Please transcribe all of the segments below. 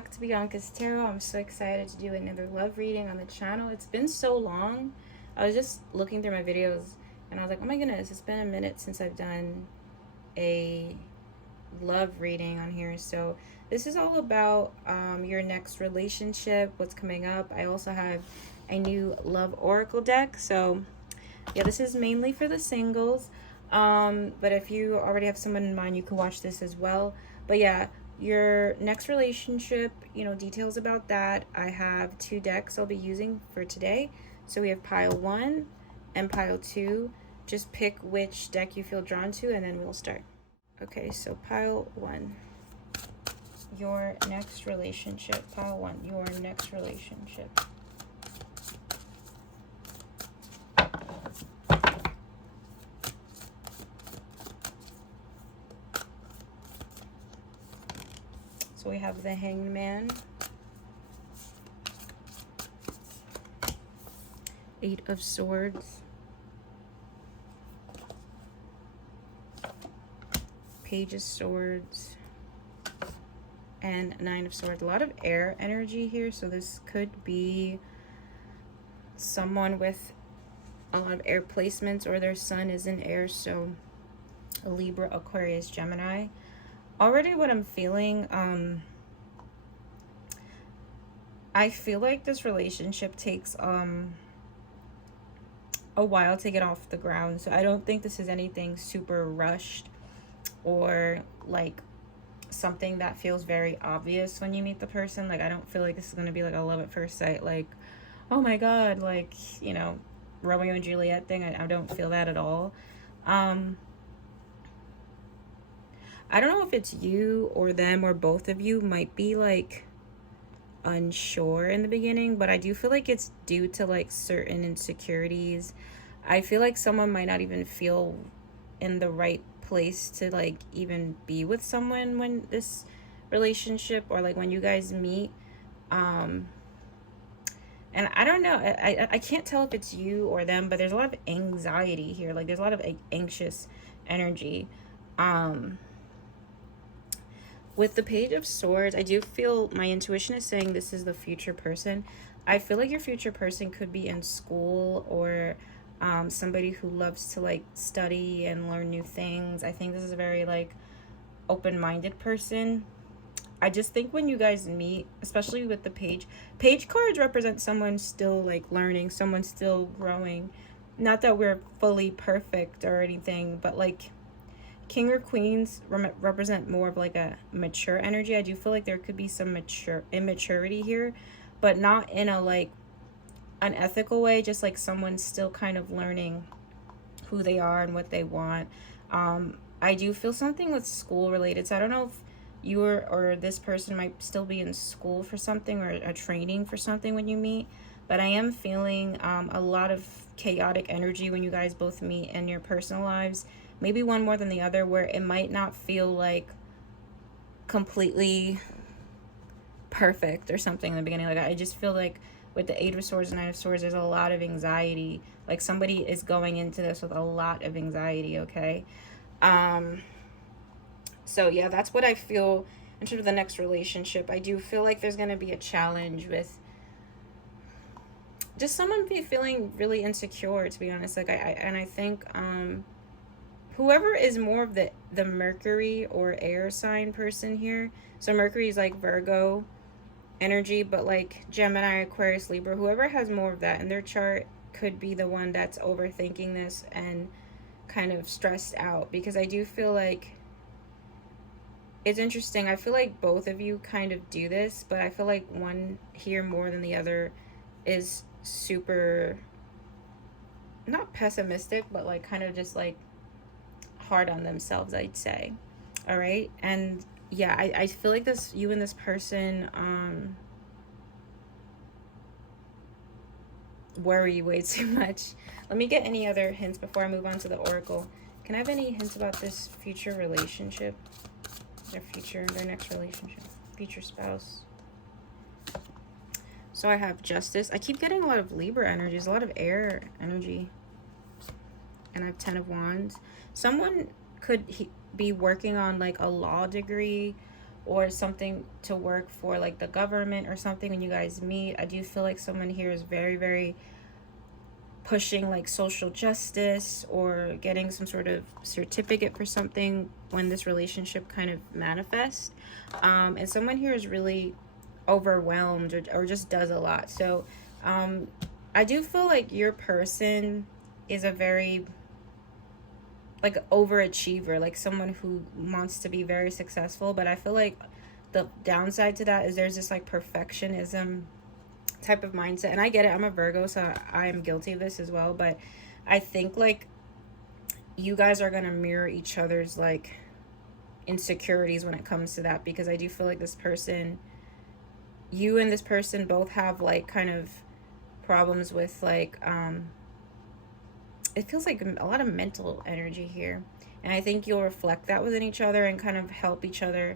back to Bianca's Tarot. I'm so excited to do another love reading on the channel. It's been so long. I was just looking through my videos and I was like, oh my goodness, it's been a minute since I've done a love reading on here. So this is all about your next relationship, what's coming up. I also have a new love oracle deck. So yeah, this is mainly for the singles. But if you already have someone in mind, you can watch this as well. But yeah, your next relationship, details about that. I have two decks I'll be using for today. So we have pile 1 and pile 2. Just pick which deck you feel drawn to and then we'll start. Okay, so pile 1. Your next relationship. Pile 1. Your next relationship. So we have the Hanged Man, 8 of Swords, Page of Swords, and 9 of Swords. A lot of air energy here, so this could be someone with a lot of air placements, or their sun is in air, so a Libra, Aquarius, Gemini. Already what I'm feeling, I feel like this relationship takes a while to get off the ground. So I don't think this is anything super rushed or like something that feels very obvious when you meet the person. Like I don't feel like this is going to be like a love at first sight, like, oh my god, like, Romeo and Juliet thing. I don't feel that at all. I don't know if it's you or them or both of you might be like unsure in the beginning, but I do feel like it's due to like certain insecurities. I feel like someone might not even feel in the right place to like even be with someone when this relationship or like when you guys meet. And I don't know, I can't tell if it's you or them, but there's a lot of anxiety here. Like there's a lot of anxious energy. With the Page of Swords, I do feel my intuition is saying this is the future person. I feel like your future person could be in school or somebody who loves to like study and learn new things. I think this is a very like open-minded person. I just think when you guys meet, especially with the page cards represent someone still like learning, someone still growing. Not that we're fully perfect or anything, but like King or Queens represent more of like a mature energy. I do feel like there could be some immaturity here, but not in a like unethical way, just like someone still kind of learning who they are and what they want. I do feel something with school related, so I don't know if you or this person might still be in school for something or a training for something when you meet, but I am feeling a lot of chaotic energy when you guys both meet in your personal lives. Maybe one more than the other, where it might not feel like completely perfect or something in the beginning. Like I just feel like with the 8 of Swords and 9 of Swords, there's a lot of anxiety. Like somebody is going into this with a lot of anxiety, okay? So yeah, that's what I feel in terms of the next relationship. I do feel like there's going to be a challenge with just someone feeling really insecure, to be honest. Like I think whoever is more of the Mercury or air sign person here. So Mercury is like Virgo energy, but like Gemini, Aquarius, Libra, whoever has more of that in their chart could be the one that's overthinking this and kind of stressed out. Because I do feel like it's interesting. I feel like both of you kind of do this, but I feel like one here more than the other is super, not pessimistic, but like kind of just like hard on themselves, I'd say. All right. And yeah, I feel like this, you and this person worry way too much. Let me get any other hints before I move on to the oracle. Can I have any hints about this future relationship, their next relationship, future spouse? So I have Justice. I keep getting a lot of Libra energies, a lot of air energy. And I have 10 of Wands. Someone could be working on like a law degree or something to work for like the government or something when you guys meet. I do feel like someone here is very, very pushing like social justice or getting some sort of certificate for something when this relationship kind of manifests. And someone here is really overwhelmed, or just does a lot. So I do feel like your person is a very like overachiever, like someone who wants to be very successful. But I feel like the downside to that is there's this like perfectionism type of mindset. And I get it, I'm a Virgo, so I am guilty of this as well. But I think like you guys are gonna mirror each other's like insecurities when it comes to that, because I do feel like this person, you and this person both have like kind of problems with like it feels like a lot of mental energy here. And I think you'll reflect that within each other and kind of help each other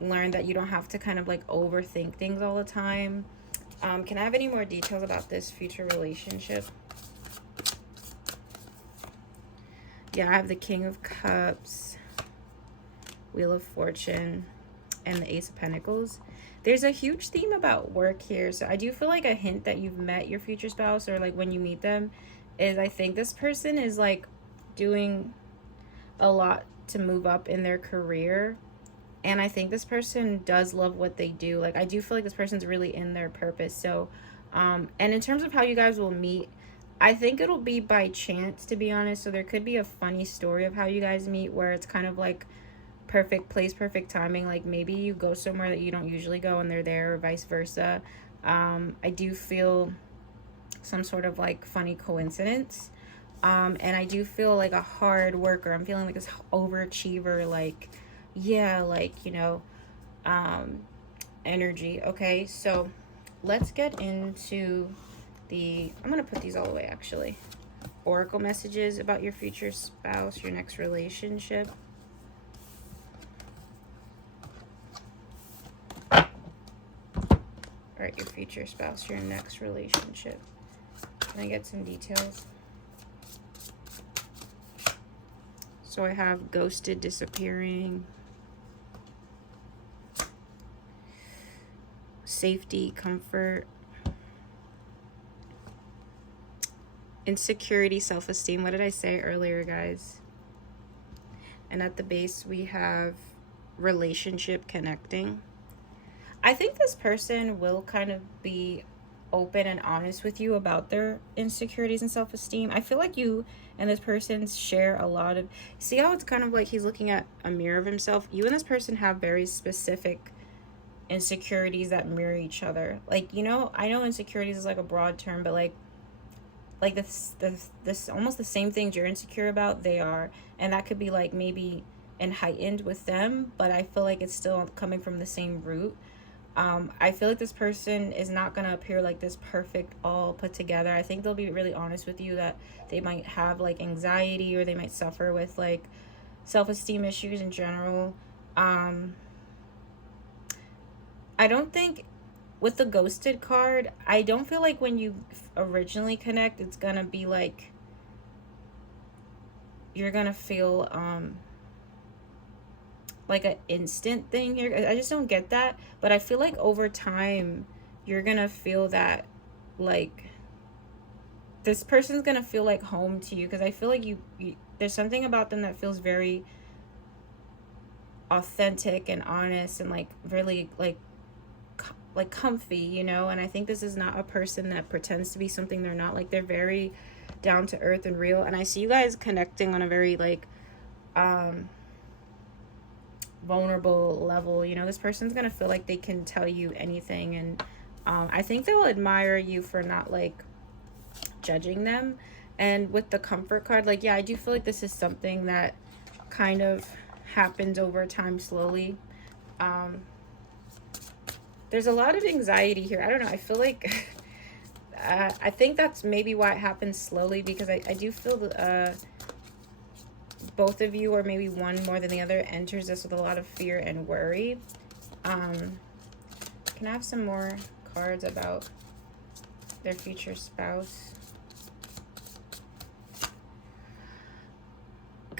learn that you don't have to kind of like overthink things all the time. Can I have any more details about this future relationship? Yeah, I have the King of Cups, Wheel of Fortune, and the Ace of Pentacles. There's a huge theme about work here. So I do feel like a hint that you've met your future spouse, or like when you meet them, is I think this person is like doing a lot to move up in their career. And I think this person does love what they do. Like I do feel like this person's really in their purpose. So and in terms of how you guys will meet, I think it'll be by chance, to be honest. So there could be a funny story of how you guys meet where it's kind of like perfect place, perfect timing. Like maybe you go somewhere that you don't usually go and they're there, or vice versa. I do feel some sort of like funny coincidence. And I do feel like a hard worker. I'm feeling like this overachiever, like, yeah, like, you know, energy. Okay, so let's get into I'm gonna put these all away actually. Oracle messages about your future spouse, your next relationship. All right, your future spouse, your next relationship. Can I get some details? So I have ghosted, disappearing, safety, comfort, insecurity, self-esteem. What did I say earlier, guys? And at the base, we have relationship, connecting. I think this person will kind of be open and honest with you about their insecurities and self-esteem. I feel like you and this person share a lot of, see how it's kind of like he's looking at a mirror of himself? You and this person have very specific insecurities that mirror each other. Like, you know, I know insecurities is like a broad term, but like this almost the same things you're insecure about, they are. And that could be like maybe and heightened with them, but I feel like it's still coming from the same root. I feel like this person is not going to appear like this perfect, all put together. I think they'll be really honest with you that they might have like anxiety, or they might suffer with like self-esteem issues in general. I don't think with the ghosted card, I don't feel like when you originally connect, it's going to be like you're going to feel like an instant thing here. I just don't get that. But I feel like over time, you're gonna feel that like this person's gonna feel like home to you, because I feel like you there's something about them that feels very authentic and honest and like really like comfy, you know. And I think this is not a person that pretends to be something they're not. Like they're very down to earth and real. And I see you guys connecting on a very like vulnerable level. You know, this person's gonna feel like they can tell you anything. And I think they'll admire you for not like judging them. And with the comfort card, like, yeah, I do feel like this is something that kind of happens over time slowly. There's a lot of anxiety here. I don't know, I feel like I think that's maybe why it happens slowly, because I do feel both of you, or maybe one more than the other, enters this with a lot of fear and worry. Can I have some more cards about their future spouse?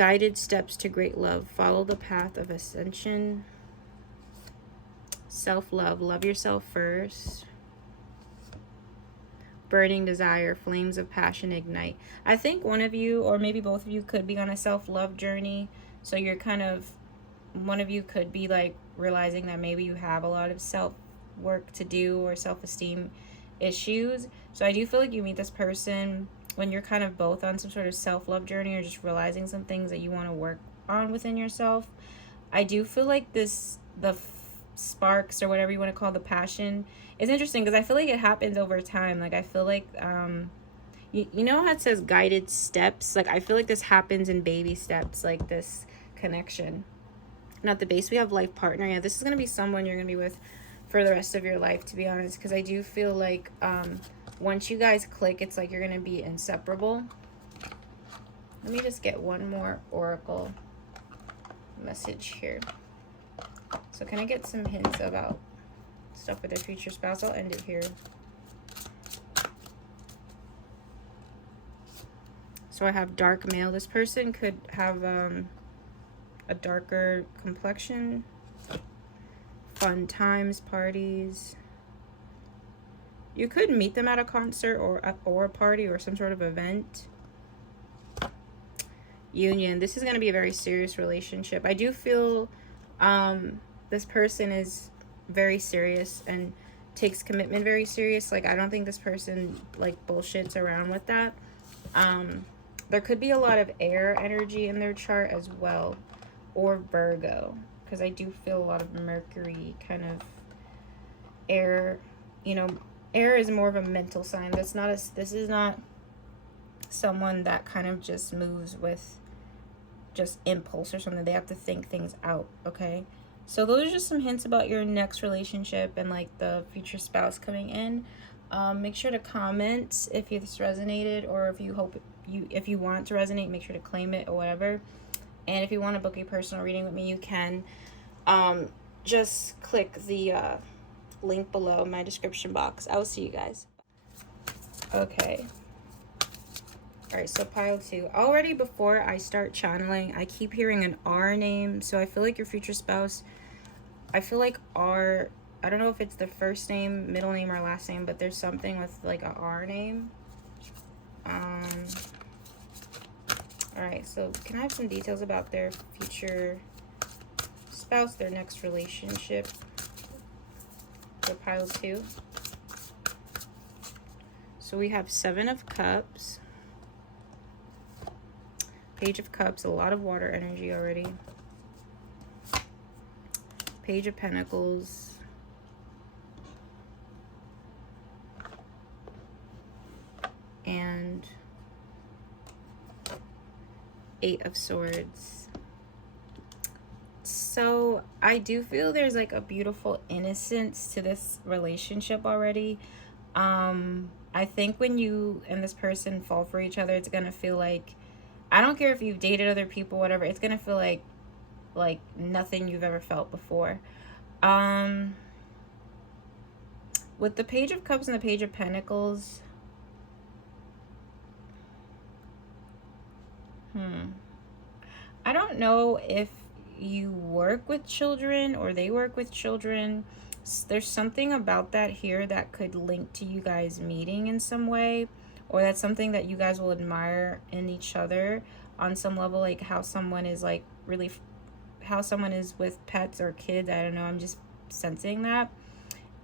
Guided steps to great love. Follow the path of ascension. Self-love. Love yourself first. Burning desire. Flames of passion ignite. I think one of you, or maybe both of you, could be on a self-love journey. So you're kind of, one of you could be like realizing that maybe you have a lot of self-work to do or self-esteem issues. So I do feel like you meet this person when you're kind of both on some sort of self-love journey or just realizing some things that you want to work on within yourself. I do feel like the sparks or whatever you want to call the passion is interesting because I feel like it happens over time. Like I feel like you know how it says guided steps? Like I feel like this happens in baby steps, like this connection. And at the base we have life partner. Yeah, this is going to be someone you're going to be with for the rest of your life, to be honest, because I do feel like once you guys click, it's like you're going to be inseparable. Let me just get one more oracle message here. So can I get some hints about stuff with their future spouse? I'll end it here. So I have dark male. This person could have a darker complexion. Fun times, parties. You could meet them at a concert or a party or some sort of event. Union. This is going to be a very serious relationship. I do feel this person is very serious and takes commitment very serious. Like I don't think this person like bullshits around with that. There could be a lot of air energy in their chart as well, or Virgo, because I do feel a lot of Mercury kind of air. You know, air is more of a mental sign. This is not someone that kind of just moves with just impulse or something. They have to think things out. Okay, so those are just some hints about your next relationship and like the future spouse coming in. Make sure to comment if this resonated, or if you want it to resonate, make sure to claim it or whatever. And if you want to book a personal reading with me, you can. Just click the link below in my description box. I will see you guys. Okay. Alright, so pile 2. Already before I start channeling, I keep hearing an R name. So I feel like your future spouse, I feel like R, I don't know if it's the first name, middle name, or last name, but there's something with like a R name. Alright, so can I have some details about their future spouse, their next relationship? For pile 2. So we have 7 of Cups. Page of Cups, a lot of water energy already. Page of Pentacles. And 8 of Swords. So I do feel there's like a beautiful innocence to this relationship already. I think when you and this person fall for each other, it's gonna feel like, I don't care if you've dated other people, whatever, it's gonna feel like nothing you've ever felt before. With the Page of Cups and the Page of Pentacles, I don't know if you work with children or they work with children. There's something about that here that could link to you guys meeting in some way, or that's something that you guys will admire in each other on some level, like how someone is like really, how someone is with pets or kids. I don't know, I'm just sensing that.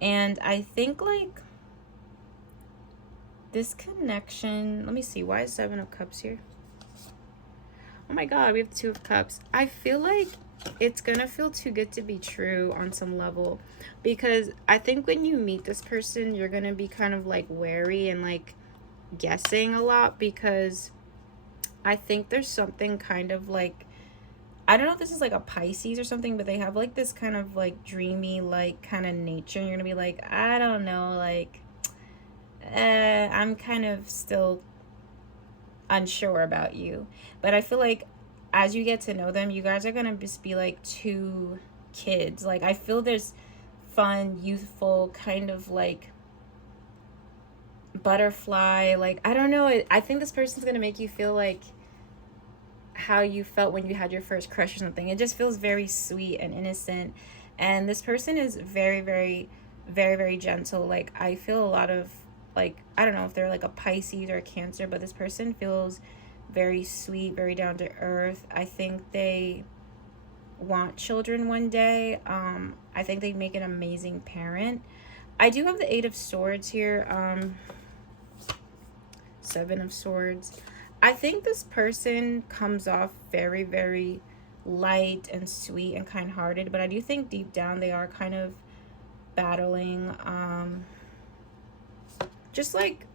And I think like this connection, let me see, why is 7 of Cups here? Oh my god, we have 2 of Cups. I feel like it's gonna feel too good to be true on some level, because I think when you meet this person, you're gonna be kind of like wary and like guessing a lot, because I think there's something kind of like, I don't know if this is like a Pisces or something, but they have like this kind of like dreamy like kind of nature, and you're gonna be like, I don't know, like I'm kind of still unsure about you. But I feel like as you get to know them, you guys are gonna just be like 2 kids. Like I feel there's fun, youthful, kind of like butterfly, like I don't know, I think this person's gonna make you feel like how you felt when you had your first crush or something. It just feels very sweet and innocent. And this person is very, very, very, very gentle. Like, I feel a lot of, like, I don't know if they're like a Pisces or a Cancer, but this person feels very sweet, very down to earth. I think they want children one day. I think they make an amazing parent. I do have the Eight of Swords here. Seven of Swords. I think this person comes off very, very light and sweet and kind-hearted, but I do think deep down they are kind of battling, just like,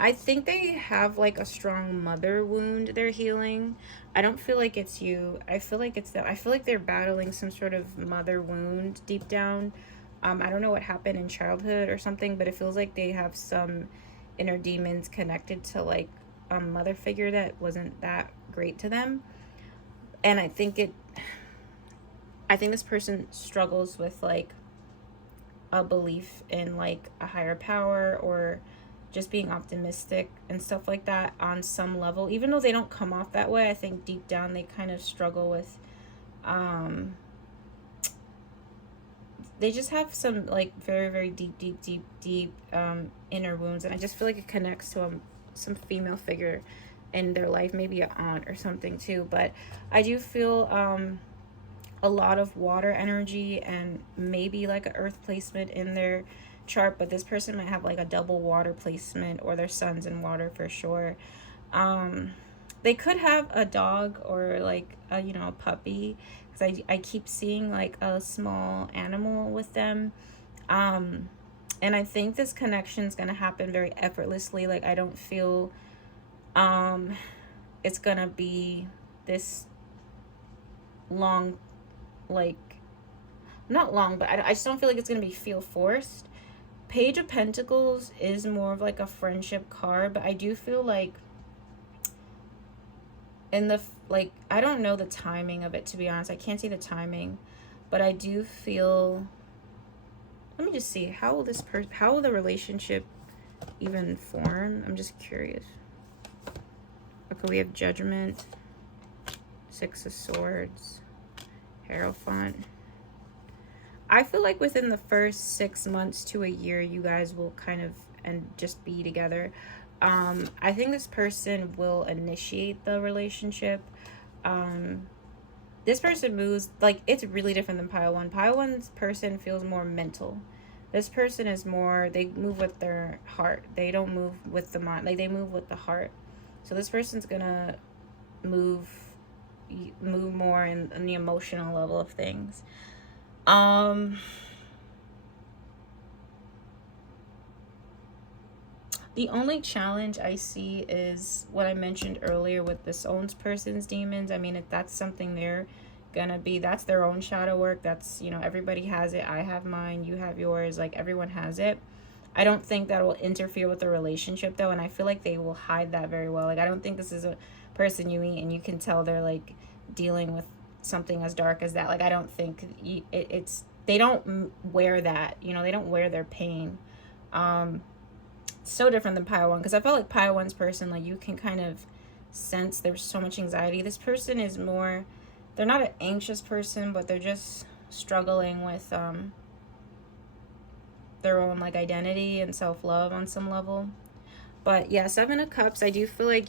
I think they have like a strong mother wound they're healing. I don't feel like it's you. I feel like it's them. I feel like they're battling some sort of mother wound deep down. I don't know what happened in childhood or something, but it feels like they have some inner demons connected to like a mother figure that wasn't that great to them. And I think this person struggles with like a belief in like a higher power, or just being optimistic and stuff like that on some level. Even though they don't come off that way, I think deep down they kind of struggle with, they just have some like very, very deep inner wounds. And I just feel like it connects to some female figure in their life, maybe an aunt or something too. But I do feel a lot of water energy and maybe like an earth placement in their chart, but this person might have like a double water placement, or their sun's in water for sure. They could have a dog or like a puppy, because I keep seeing like a small animal with them. And I think this connection is going to happen very effortlessly. Like, I don't feel it's going to be this long, like, not long, but I just don't feel like it's going to feel forced. Page of Pentacles is more of like a friendship card, but I do feel like I don't know the timing of it, to be honest. I can't see the timing, but I do feel, let me just see, how will the relationship even form? I'm just curious. Okay, we have Judgment, Six of Swords, Hierophant. I feel like within the first 6 months to a year, you guys will kind of just be together. I think this person will initiate the relationship. This person moves, like, it's really different than Pile 1. Pile 1's person feels more mental. This person is more, they move with their heart. They don't move with the mind. Like, they move with the heart. So this person's gonna move more in the emotional level of things. The only challenge I see is what I mentioned earlier with this own person's demons. I mean, if that's something they're gonna be, that's their own shadow work. That's, everybody has it. I have mine, you have yours, like, everyone has it. I don't think that will interfere with the relationship though, and I feel like they will hide that very well. Like, I don't think this is a person you meet and you can tell they're like dealing with something as dark as that. Like, I don't think it's they don't wear that, they don't wear their pain. So different than Pile 1, because I felt like Pile 1's person, like, you can kind of sense there's so much anxiety. This person is more, they're not an anxious person, but they're just struggling with their own like identity and self-love on some level. But yeah, Seven of Cups, I do feel like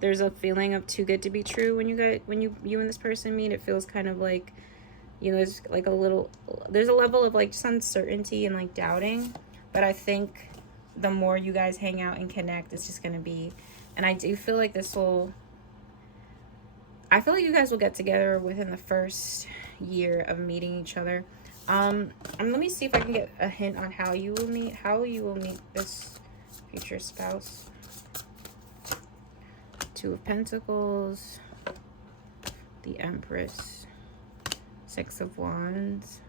there's a feeling of too good to be true when you and this person meet. It feels kind of like, there's like there's a level of like just uncertainty and like doubting. But I think the more you guys hang out and connect, it's just going to be, and I do feel like I feel like you guys will get together within the first year of meeting each other. Let me see if I can get a hint on how you will meet this future spouse. Two of Pentacles, the Empress, Six of Wands.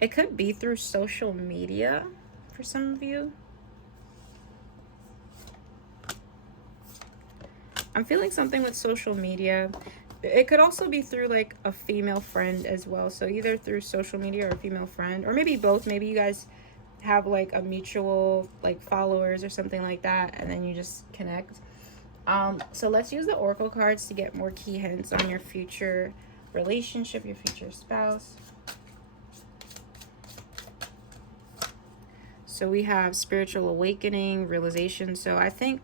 It could be through social media for some of you. I'm feeling something with social media. It could also be through like a female friend as well. So either through social media or a female friend, or maybe both. Maybe you guys have like a mutual like followers or something like that, and then you just connect. So let's use the oracle cards to get more key hints on your future relationship, your future spouse. So we have spiritual awakening, realization. So I think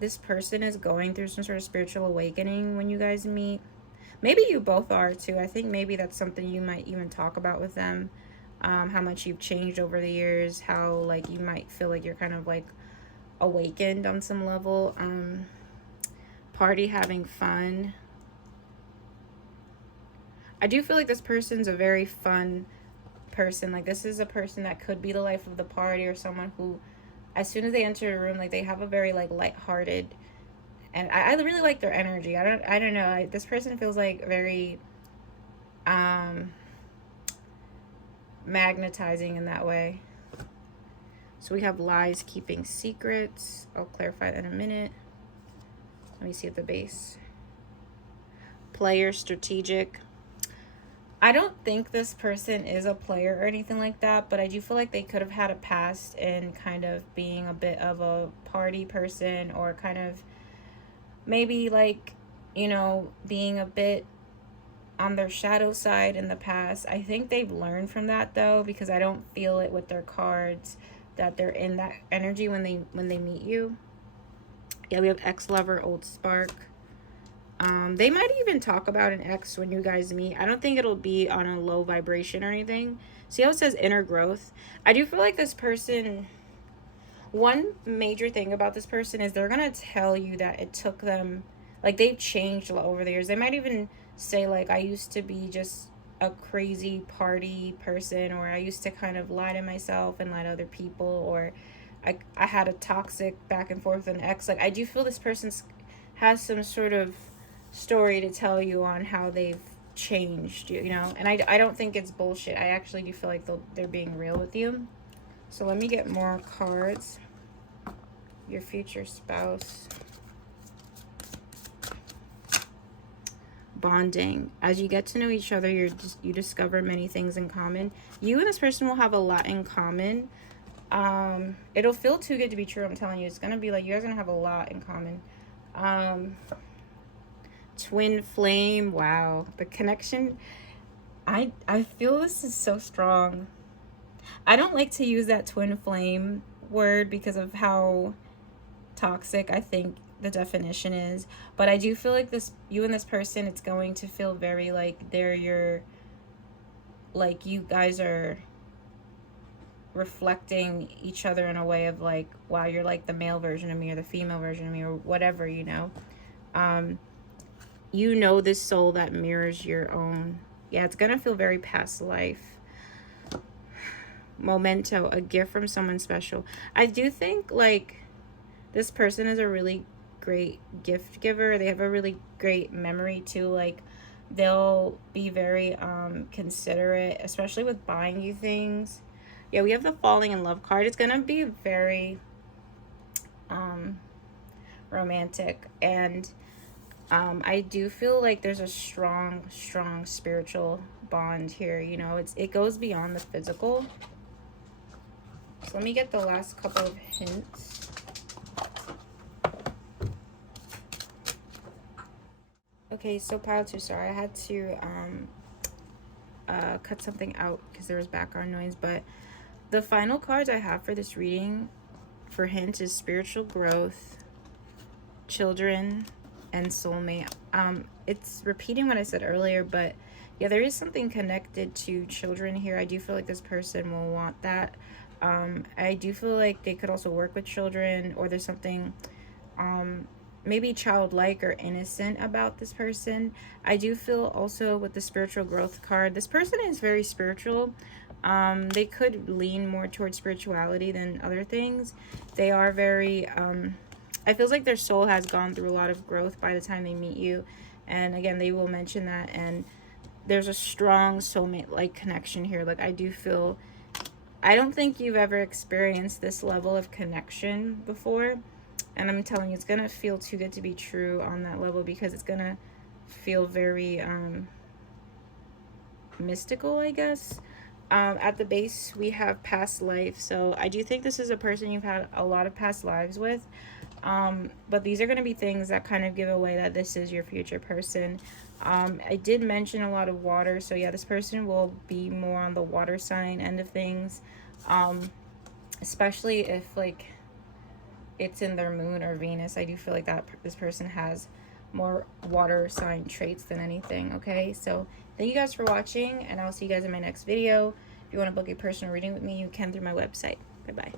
this person is going through some sort of spiritual awakening when you guys meet. Maybe you both are too. I think maybe that's something you might even talk about with them. How much you've changed over the years, how like you might feel like you're kind of like awakened on some level. Party, having fun. I do feel like this person's a very fun person. Like this is a person that could be the life of the party, or someone who, as soon as they enter a room, like they have a very like lighthearted, and I really like their energy. I don't know. This person feels like very magnetizing in that way. So we have lies, keeping secrets. I'll clarify that in a minute. Let me see at the base. Player, strategic. I don't think this person is a player or anything like that, but I do feel like they could have had a past in kind of being a bit of a party person, or kind of maybe like, you know, being a bit on their shadow side in the past. I think they've learned from that though, because I don't feel it with their cards that they're in that energy when they meet you. Yeah, we have ex-lover, old spark. They might even talk about an ex when you guys meet. I don't think it'll be on a low vibration or anything. See how it says inner growth? I do feel like this person, one major thing about this person is they're gonna tell you that it took them, like they've changed a lot over the years. They might even say like, I used to be just a crazy party person, or I used to kind of lie to myself and lie to other people, or I had a toxic back and forth with an ex. Like I do feel this person has some sort of story to tell you on how they've changed, you know. And I don't think it's bullshit. I actually do feel like they're being real with you. So let me get more cards. Your future spouse. Bonding. As you get to know each other, you discover many things in common. You and this person will have a lot in common. It'll feel too good to be true. I'm telling you, it's gonna be like you guys are gonna have a lot in common. Twin flame. Wow, the connection. I feel this is so strong. I don't like to use that twin flame word because of how toxic I think the definition is, but I do feel like this, you and this person, it's going to feel very like they're your, like you guys are reflecting each other in a way of like, wow, you're like the male version of me or the female version of me or whatever, you know. You know, this soul that mirrors your own. Yeah, it's gonna feel very past life. Memento, a gift from someone special. I do think like this person is a really great gift giver. They have a really great memory too. Like they'll be very considerate, especially with buying you things. Yeah, we have the falling in love card. It's gonna be very romantic, and I do feel like there's a strong spiritual bond here. You know, it goes beyond the physical. So let me get the last couple of hints. Okay, so pile 2, sorry, I had to cut something out because there was background noise, but the final cards I have for this reading for hints is spiritual growth, children, and soulmate. It's repeating what I said earlier, but yeah, there is something connected to children here. I do feel like this person will want that. I do feel like they could also work with children, or there's something maybe childlike or innocent about this person. I do feel also with the spiritual growth card, this person is very spiritual. They could lean more towards spirituality than other things. They are very it feels like their soul has gone through a lot of growth by the time they meet you, and again, they will mention that. And there's a strong soulmate like connection here. Like I do feel, I don't think you've ever experienced this level of connection before, and I'm telling you, it's gonna feel too good to be true on that level, because it's gonna feel very mystical, I guess. At the base, we have past life. So I do think this is a person you've had a lot of past lives with. But these are going to be things that kind of give away that this is your future person. I did mention a lot of water. So yeah, this person will be more on the water sign end of things. Especially if like it's in their moon or Venus. I do feel like that this person has more water sign traits than anything. Okay, so thank you guys for watching, and I'll see you guys in my next video. If you want to book a personal reading with me, you can through my website. Bye bye.